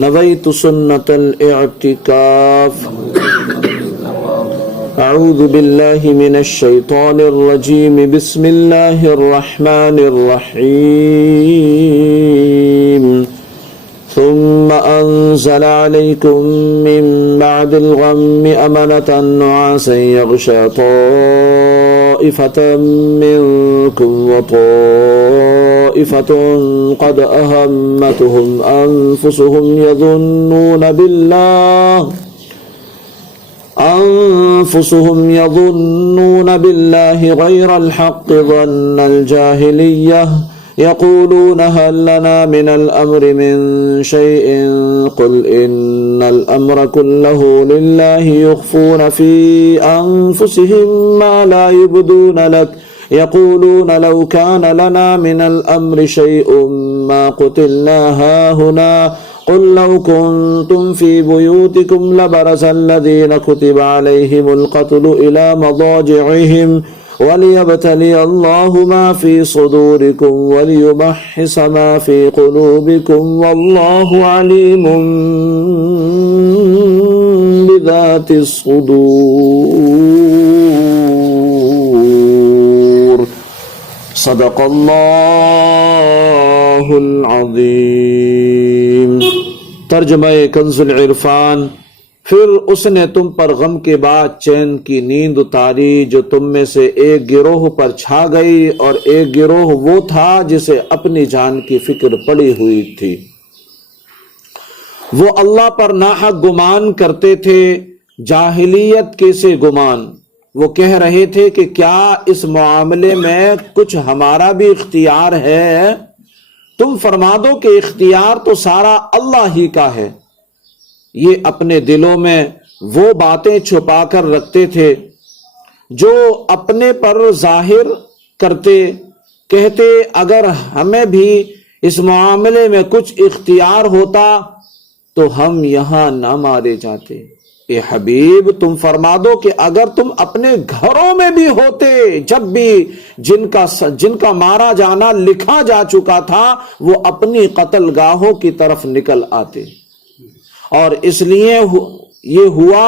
نويت سنة الاعتكاف. أعوذ بالله من الشيطان الرجيم. بسم الله الرحمن الرحيم. ثم أنزل عليكم من بعد الغم أمنة نعاسا يغشى طائفة منكم وطائفة قد أهمتهم أنفسهم يظنون بالله غير الحق ظن الجاهلية يقولون هل لنا من الأمر من شيء قل إن الأمر كله لله يخفون في أنفسهم ما لا يبدون لك يقولون لو كان لنا من الأمر شيء ما قتلنا هاهنا قل لو كنتم في بيوتكم لبرز الذين كتب عليهم القتل إلى مضاجعهم وليبتلي الله ما في صدوركم وليمحص ما في قلوبكم والله عليم بذات الصدور. صدق اللہ العظیم. ترجمہ کنز العرفان. پھر اس نے تم پر غم کے بعد چین کی نیند اتاری جو تم میں سے ایک گروہ پر چھا گئی اور ایک گروہ وہ تھا جسے اپنی جان کی فکر پڑی ہوئی تھی. وہ اللہ پر ناحق گمان کرتے تھے، جاہلیت کے سے گمان. وہ کہہ رہے تھے کہ کیا اس معاملے میں کچھ ہمارا بھی اختیار ہے؟ تم فرما دو کہ اختیار تو سارا اللہ ہی کا ہے. یہ اپنے دلوں میں وہ باتیں چھپا کر رکھتے تھے جو اپنے پر ظاہر کرتے، کہتے اگر ہمیں بھی اس معاملے میں کچھ اختیار ہوتا تو ہم یہاں نہ مارے جاتے. اے حبیب تم فرما دو کہ اگر تم اپنے گھروں میں بھی ہوتے جب بھی جن کا مارا جانا لکھا جا چکا تھا وہ اپنی قتل گاہوں کی طرف نکل آتے. اور اس لیے یہ ہوا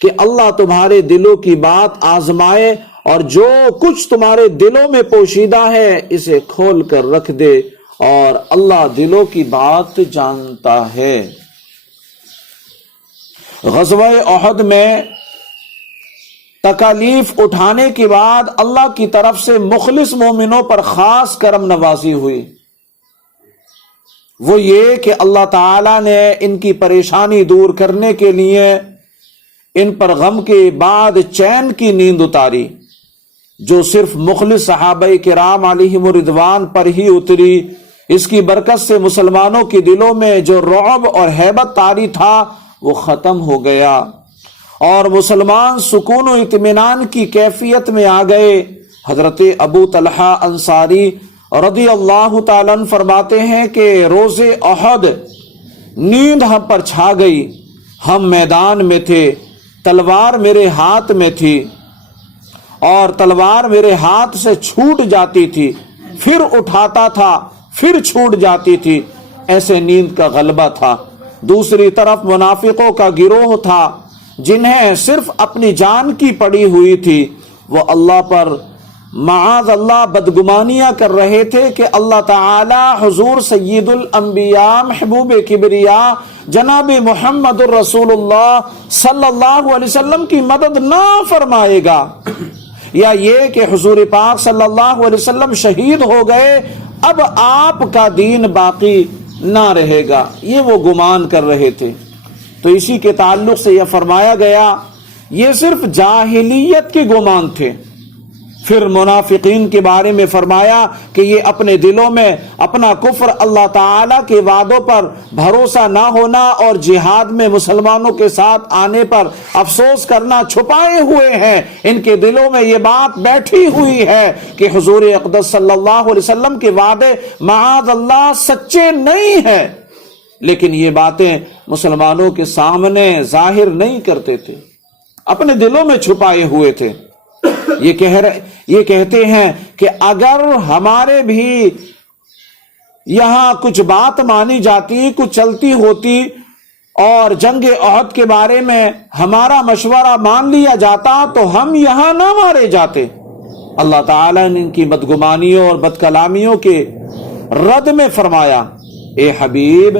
کہ اللہ تمہارے دلوں کی بات آزمائے اور جو کچھ تمہارے دلوں میں پوشیدہ ہے اسے کھول کر رکھ دے، اور اللہ دلوں کی بات جانتا ہے. غزوہ احد میں تکالیف اٹھانے کے بعد اللہ کی طرف سے مخلص مومنوں پر خاص کرم نوازی ہوئی. وہ یہ کہ اللہ تعالیٰ نے ان کی پریشانی دور کرنے کے لیے ان پر غم کے بعد چین کی نیند اتاری جو صرف مخلص صحابہ کرام علیہم رضوان پر ہی اتری. اس کی برکت سے مسلمانوں کے دلوں میں جو رعب اور ہیبت طاری تھا وہ ختم ہو گیا اور مسلمان سکون و اطمینان کی کیفیت میں آ گئے. حضرت ابو طلحہ انصاری رضی اللہ تعالیٰ عنہ فرماتے ہیں کہ روز احد نیند ہم پر چھا گئی. ہم میدان میں تھے، تلوار میرے ہاتھ میں تھی اور تلوار میرے ہاتھ سے چھوٹ جاتی تھی، پھر اٹھاتا تھا، پھر چھوٹ جاتی تھی. ایسے نیند کا غلبہ تھا. دوسری طرف منافقوں کا گروہ تھا جنہیں صرف اپنی جان کی پڑی ہوئی تھی. وہ اللہ پر معاذ اللہ بدگمانیاں کر رہے تھے کہ اللہ تعالی حضور سید الانبیاء محبوب کبریا جناب محمد الرسول اللہ صلی اللہ علیہ وسلم کی مدد نہ فرمائے گا، یا یہ کہ حضور پاک صلی اللہ علیہ وسلم شہید ہو گئے، اب آپ کا دین باقی نہ رہے گا. یہ وہ گمان کر رہے تھے. تو اسی کے تعلق سے یہ فرمایا گیا یہ صرف جاہلیت کے گمان تھے. پھر منافقین کے بارے میں فرمایا کہ یہ اپنے دلوں میں اپنا کفر، اللہ تعالیٰ کے وعدوں پر بھروسہ نہ ہونا اور جہاد میں مسلمانوں کے ساتھ آنے پر افسوس کرنا چھپائے ہوئے ہیں. ان کے دلوں میں یہ بات بیٹھی ہوئی ہے کہ حضور اقدس صلی اللہ علیہ وسلم کے وعدے معاذ اللہ سچے نہیں ہیں، لیکن یہ باتیں مسلمانوں کے سامنے ظاہر نہیں کرتے تھے، اپنے دلوں میں چھپائے ہوئے تھے. یہ کہتے ہیں کہ اگر ہمارے بھی یہاں کچھ بات مانی جاتی، کچھ چلتی ہوتی اور جنگ احد کے بارے میں ہمارا مشورہ مان لیا جاتا تو ہم یہاں نہ مارے جاتے۔ اللہ تعالیٰ نے ان کی بدگمانیوں اور بدکلامیوں کے رد میں فرمایا، اے حبیب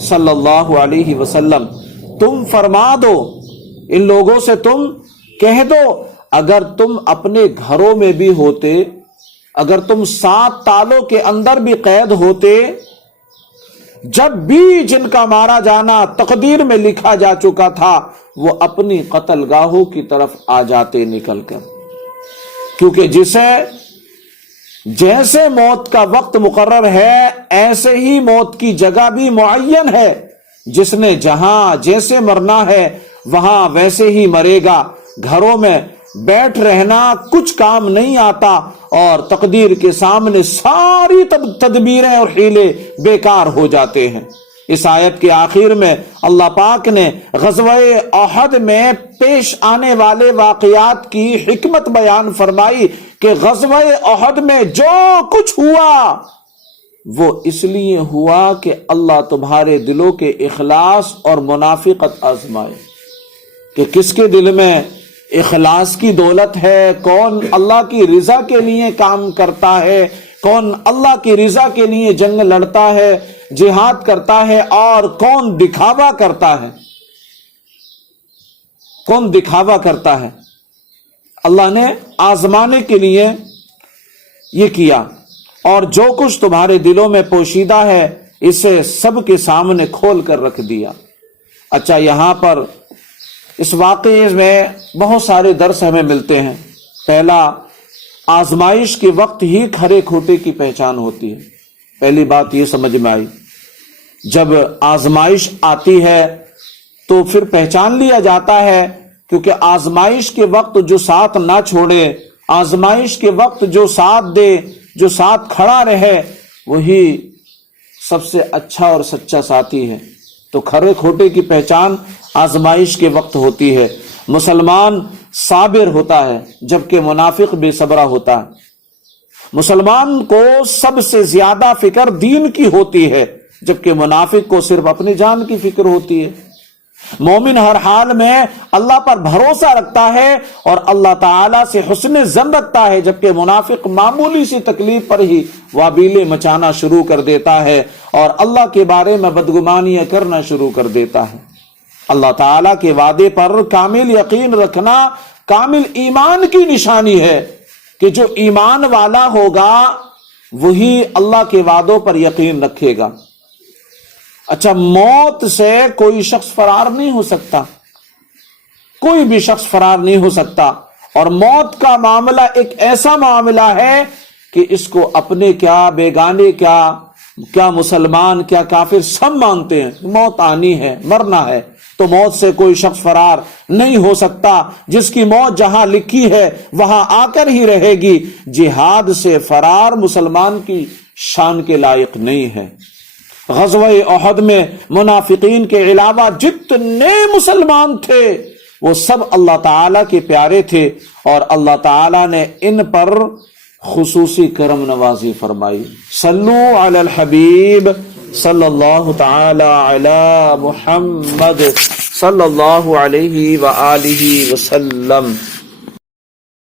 صلی اللہ علیہ وسلم تم فرما دو ان لوگوں سے، تم کہہ دو اگر تم اپنے گھروں میں بھی ہوتے، اگر تم 7 تالوں کے اندر بھی قید ہوتے، جب بھی جن کا مارا جانا تقدیر میں لکھا جا چکا تھا وہ اپنی قتل گاہوں کی طرف آ جاتے نکل کر، کیونکہ جیسے موت کا وقت مقرر ہے ایسے ہی موت کی جگہ بھی معین ہے، جس نے جہاں جیسے مرنا ہے وہاں ویسے ہی مرے گا۔ گھروں میں بیٹھ رہنا کچھ کام نہیں آتا اور تقدیر کے سامنے ساری تدبیریں اور حیلے بیکار ہو جاتے ہیں۔ اس آیت کے آخر میں اللہ پاک نے غزوہ احد میں پیش آنے والے واقعات کی حکمت بیان فرمائی کہ غزوہ احد میں جو کچھ ہوا وہ اس لیے ہوا کہ اللہ تمہارے دلوں کے اخلاص اور منافقت آزمائے، کہ کس کے دل میں اخلاص کی دولت ہے، کون اللہ کی رضا کے لیے کام کرتا ہے، کون اللہ کی رضا کے لیے جنگ لڑتا ہے، جہاد کرتا ہے، اور کون دکھاوا کرتا ہے، کون دکھاوا کرتا ہے۔ اللہ نے آزمانے کے لیے یہ کیا، اور جو کچھ تمہارے دلوں میں پوشیدہ ہے اسے سب کے سامنے کھول کر رکھ دیا۔ اچھا، یہاں پر اس واقعے میں بہت سارے درس ہمیں ملتے ہیں۔ پہلا، آزمائش کے وقت ہی کھرے کھوٹے کی پہچان ہوتی ہے۔ پہلی بات یہ سمجھ میں آئی، جب آزمائش آتی ہے تو پھر پہچان لیا جاتا ہے، کیونکہ آزمائش کے وقت جو ساتھ نہ چھوڑے، آزمائش کے وقت جو ساتھ دے، جو ساتھ کھڑا رہے، وہی سب سے اچھا اور سچا ساتھی ہے۔ تو کھرے کھوٹے کی پہچان آزمائش کے وقت ہوتی ہے۔ مسلمان صابر ہوتا ہے جبکہ منافق بے صبرہ ہوتا ہے۔ مسلمان کو سب سے زیادہ فکر دین کی ہوتی ہے جبکہ منافق کو صرف اپنی جان کی فکر ہوتی ہے۔ مومن ہر حال میں اللہ پر بھروسہ رکھتا ہے اور اللہ تعالیٰ سے حسن ظن رکھتا ہے، جبکہ منافق معمولی سی تکلیف پر ہی وابیلے مچانا شروع کر دیتا ہے اور اللہ کے بارے میں بدگمانیاں کرنا شروع کر دیتا ہے۔ اللہ تعالیٰ کے وعدے پر کامل یقین رکھنا کامل ایمان کی نشانی ہے، کہ جو ایمان والا ہوگا وہی اللہ کے وعدوں پر یقین رکھے گا۔ اچھا، موت سے کوئی شخص فرار نہیں ہو سکتا، کوئی بھی شخص فرار نہیں ہو سکتا، اور موت کا معاملہ ایک ایسا معاملہ ہے کہ اس کو اپنے کیا، بیگانے کیا مسلمان کیا کافر سب مانتے ہیں، موت آنی ہے، مرنا ہے، تو موت سے کوئی شخص فرار نہیں ہو سکتا۔ جس کی موت جہاں لکھی ہے وہاں آ کر ہی رہے گی۔ جہاد سے فرار مسلمان کی شان کے لائق نہیں ہے۔ غزوہ احد میں منافقین کے علاوہ جتنے مسلمان تھے وہ سب اللہ تعالیٰ کے پیارے تھے، اور اللہ تعالیٰ نے ان پر خصوصی کرم نوازی فرمائی۔ صلو علی الحبیب صلی اللہ تعالی علی محمد صلی اللہ علیہ وآلہ وسلم۔